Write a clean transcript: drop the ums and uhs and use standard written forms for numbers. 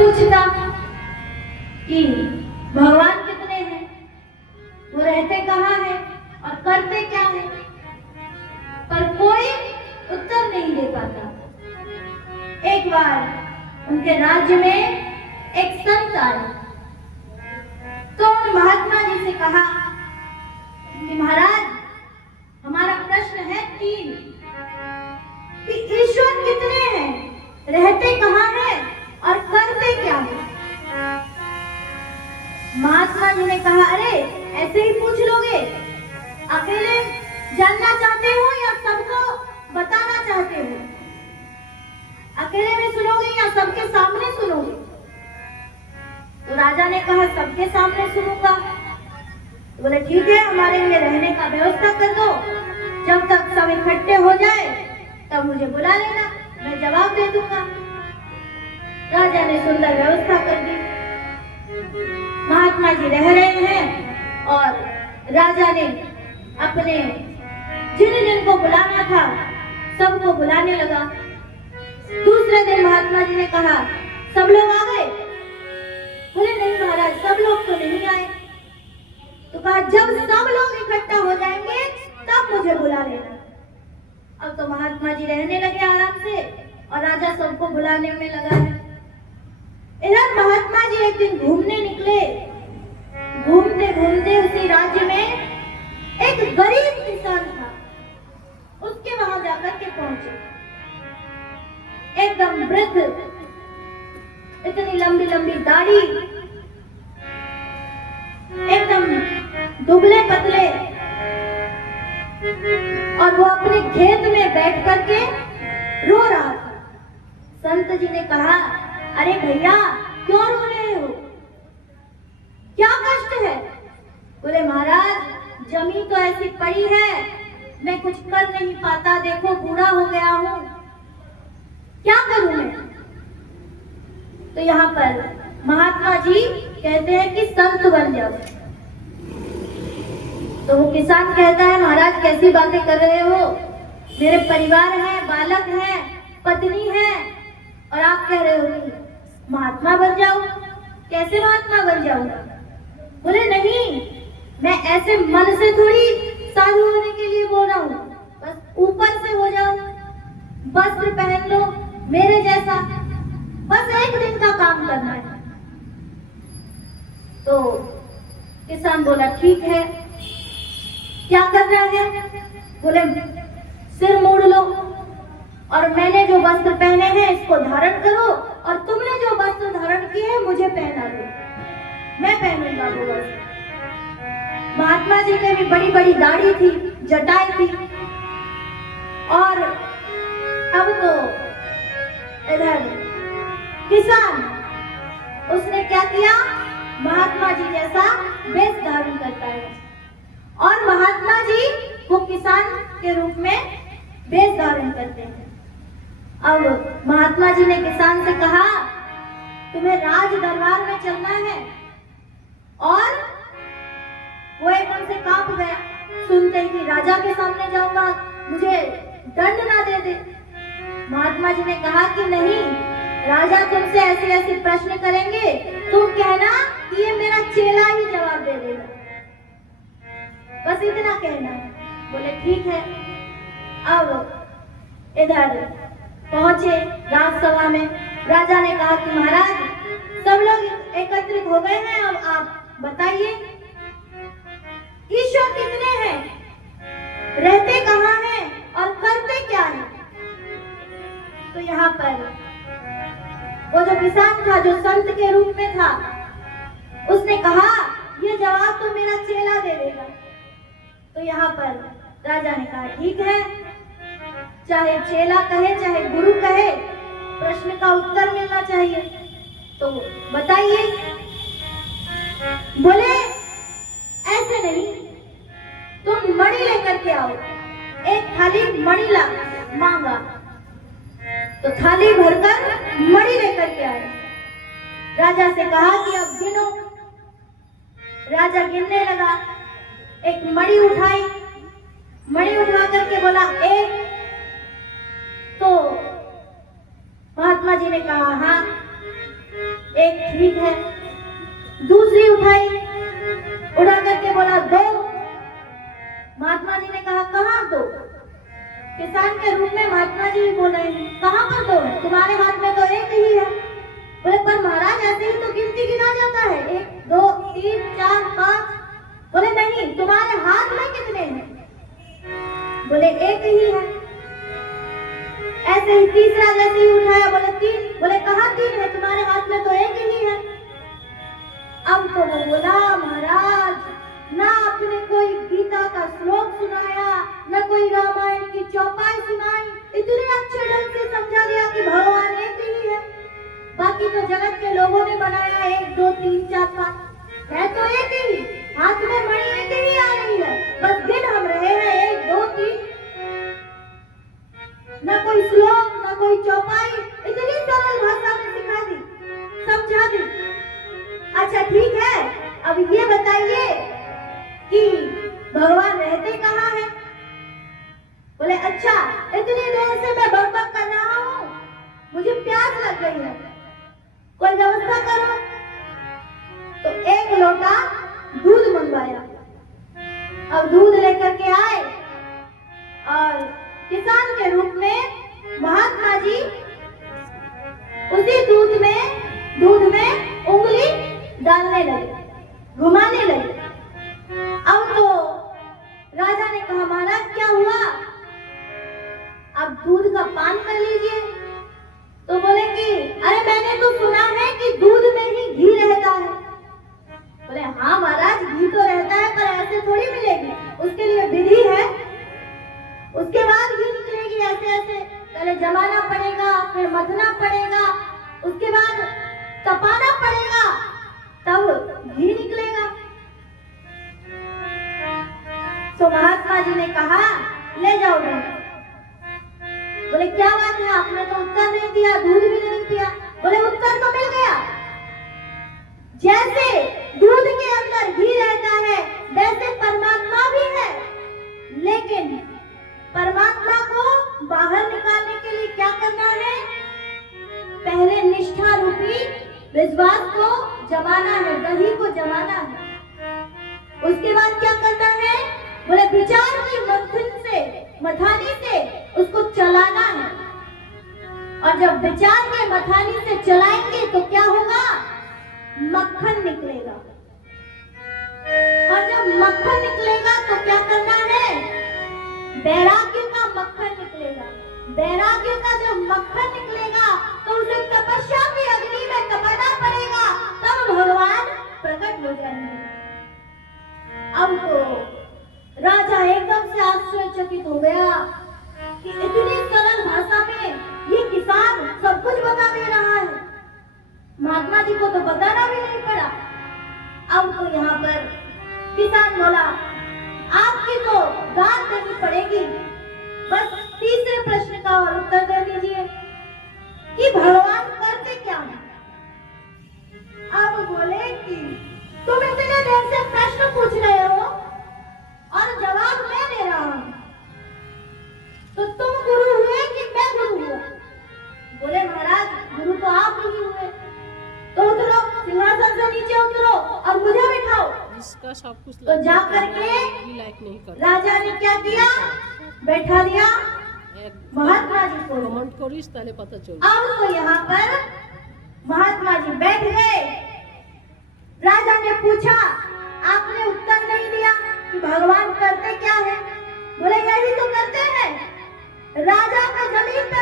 पूछता कि भगवान कितने हैं, वो रहते कहाँ हैं और करते क्या हैं, पर कोई उत्तर नहीं दे पाता। एक बार उनके राज्य में एक संत आए तो महात्मा जी से कहा कि महाराज, हमारा प्रश्न है तीन कि ईश्वर कितने हैं, रहते कहाँ हैं और करते क्या हैं। महात्मा जी ने कहा, अरे ऐसे ही पूछ लोगे, अकेले जानना चाहते हो या सबको बताना चाहते हो, अकेले में सुनोगे या सबके सामने सुनोगे। तो राजा ने कहा, सबके सामने सुनूंगा। तो बोले ठीक है, हमारे लिए रहने का व्यवस्था कर दो, जब तक सब इकट्ठे हो जाए तब मुझे बुला लेना, मैं जवाब दे दूंगा। राजा ने सुंदर व्यवस्था कर दी। महात्मा जी रह रहे हैं और राजा ने अपने जिन जिन को बुलाना था सबको बुलाने लगा। दूसरे दिन महात्मा जी ने कहा, सब लोग आ गए? बोले नहीं महाराज, सब लोग तो नहीं आए। तो कहा, जब सब लोग इकट्ठा हो जाएंगे तब मुझे बुला लेना। अब तो महात्मा जी रहने लगे आराम से और राजा सबको बुलाने में लगा है। इधर महात्मा जी एक दिन घूमने निकले। घूमते घूमते उसी राज्य में एक गरीब किसान था, उसके वहां जाकर के पहुंचे। एकदम वृद्ध, इतनी लंबी लंबी दाढ़ी, एकदम दुबले पतले, और वो अपने खेत में बैठ करके रो रहा था। संत जी ने कहा, अरे भैया क्यों रो रहे हो, क्या कष्ट है? बोले महाराज, जमीन तो ऐसी पड़ी है, मैं कुछ कर नहीं पाता, देखो बूढ़ा हो गया हूँ, क्या करूं मैं? तो यहाँ पर महात्मा जी कहते हैं कि संत बन जाओ। तो वो किसान कहता है, महाराज कैसी बातें कर रहे हो, मेरे परिवार है, बालक है, पत्नी है, और आप कह रहे हो कि महात्मा बन जाओ। कैसे महात्मा बन जाऊंगा? बोले नहीं, मैं ऐसे मन से थोड़ी साधु होने के लिए बोल रहा हूँ, बस ऊपर से हो जाओ, वस्त्र पहन लो मेरे जैसा, बस एक दिन का काम करना है। तो किसान बोला ठीक है, क्या करना है? बोले सिर मोड़ लो और मैंने जो वस्त्र पहने हैं इसको धारण करो, और तुमने जो वस्त्र धारण किए हैं मुझे पहना दो, मैं पहनूंगा वो वस्त्र। महात्मा जी के भी बड़ी बड़ी दाढ़ी थी, जटाई थी, और अब तो इधर किसान, उसने क्या किया, महात्मा जी जैसा वेश धारण करता है, और महात्मा जी वो किसान के रूप में वेश धारण करते हैं। अब महात्मा जी ने किसान से कहा, तुम्हें राज दरबार में चलना है, और वो एकदम से कांप गया सुनते ही कि राजा के सामने जाऊंगा, मुझे दंड ना दे दे। महात्मा जी ने कहा कि नहीं, राजा तुमसे ऐसे ऐसे प्रश्न करेंगे, तुम कहना कि ये मेरा चेला ही जवाब दे देगा, बस इतना कहना। बोले ठीक है। अब इधर पहुंचे राजसभा में, राजा ने कहा कि महाराज सब लोग एकत्रित हो गए हैं, अब आप बताइए ईश्वर कितने हैं, रहते कहाँ हैं और करते क्या हैं। तो यहाँ पर वो जो किसान था, जो संत के रूप में था, उसने कहा ये जवाब तो मेरा चेला दे देगा। तो यहाँ पर राजा ने कहा ठीक है, चाहे चेला कहे चाहे गुरु कहे, प्रश्न का उत्तर मिलना चाहिए, तो बताइए। बोले ऐसे नहीं, तुम मणि लेकर के आओ, एक थाली मणि ला मांगा, तो थाली भरकर मणि लेकर के आए। राजा से कहा कि अब गिनो। राजा गिनने लगा, एक मणि उठाई, मणि उठा करके बोला एक। तो महात्मा जी ने कहा हाँ ठीक है। दूसरी उठाई, उड़ा करके बोला दो। महात्मा जी ने कहा कहाँ दो? किसान के रूप में महात्मा जी भी बोल रहे हैं, कहाँ पर दो? तुम्हारे हाथ में तो एक ही है। बोले पर महाराज ऐसे ही तो गिनती गिना जाता है, 1 2 3 4 5। बोले नहीं, तुम्हारे हाथ में कितने हैं? बोले एक ही है। ऐसे ही तीसरा जैसे ही उठाया, बोले 3। बोले कहाँ 3 है? तुम्हारे हाथ में तो एक ही है। अब तो वो बोला महाराज, ना आपने कोई गीता का श्लोक सुनाया, ना कोई रामायण की चौपाई सुनाई, इतने अच्छे ढंग से समझा दिया कि भगवान एक ही है। बाकी तो जगत के लोगों ने बनाया 1 2 3 4 5, है तो एक ही। हाथ में मणि एक ही आ रही है, बस गिन हम रहे हैं 1 2 3। न कोई श्लोक, न कोई चौपाई, इतनी सरल भाषा में सिखा दी, समझा दी। अच्छा ठीक है, अब ये बताइए कि भगवान रहते कहाँ हैं? बोले अच्छा, इतनी देर से मैं बकबक कर रहा हूँ, मुझे प्यास लग गई है, कोई व्यवस्था करो। तो 1 लोटा दूध मंगवाया। अब दूध लेकर के आए और किसान के रूप में महात्मा जी उसी दूध में उंगली डालने लगे, घुमाने लगे। अब तो राजा ने कहा महाराज क्या हुआ? अब दूध का पान कर लीजिए। तो बोले कि अरे मैंने तो सुना है कि दूध में ही घी रहता है। बोले हाँ महाराज, घी तो रहता है, पर ऐसे थोड़ी मिलेगी, उसके लिए विधि है, उसके बाद घी निकलेगी। ऐसे ऐसे पहले जमाना पड़ेगा, फिर मथना पड़ेगा, उसके बाद तपाना पड़ेगा, तब घी निकलेगा। तो महात्मा जी ने कहा ले जाओ दूध। बोले क्या बात है, आपने तो उत्तर नहीं दिया, दूध भी नहीं पिया। बोले उत्तर तो मिल गया। जैसे दूध के अंदर घी रहता है, वैसे परमात्मा भी है, लेकिन परमात्मा को बाहर निकालने के लिए क्या करना है? पहले निष्ठा रूपी विश्वास को जमाना है, दही को जमाना है। उसके बाद क्या करना है? बोले विचार की मथानी से उसको चलाना है। और जब विचार के मथानी से चलाएंगे तो क्या होगा? मक्खन निकलेगा। और जब मक्खन निकलेगा तो क्या करना है? वैराग्य का मक्खन निकलेगा। वैराग्य का जब मक्खन निकलेगा तो उसे तपस्या की अग्नि में तपना पड़ेगा, तब भगवान प्रकट हो जाएंगे। अब तो राजा एकदम से आश्चर्यचकित हो गया कि इतनी सरल भाषा में ये किसान सब कुछ बता दे रहा है। महात्मा जी को तो बताना भी नहीं पड़ा। अब तो यहाँ पर किसान बोला आपकी तो दाद देनी पड़ेगी, बस तीसरे प्रश्न का और उत्तर दे दीजिए कि भगवान करते क्या है। अब बोले कि तुम इतने देर से प्रश्न पूछ रहे हो और जवाब मैं दे रहा हूं, तो तुम गुरु हुए कि मैं गुरु हुआ? बोले महाराज गुरु तो आप ही हुए। तो उतरो, सिंहासन से नीचे उतरो और मुझे बिठाओ। इसका सब कुछ तो जा करके राजा ने क्या किया? बैठा दिया महात्मा जी को। कमेंट करिस ताले पता चल। अब तो यहाँ पर महात्मा जी बैठ गए। राजा ने पूछा आपने उत्तर नहीं दिया कि भगवान करते क्या है? बोले यही तो करते हैं। राजा का जमीन पे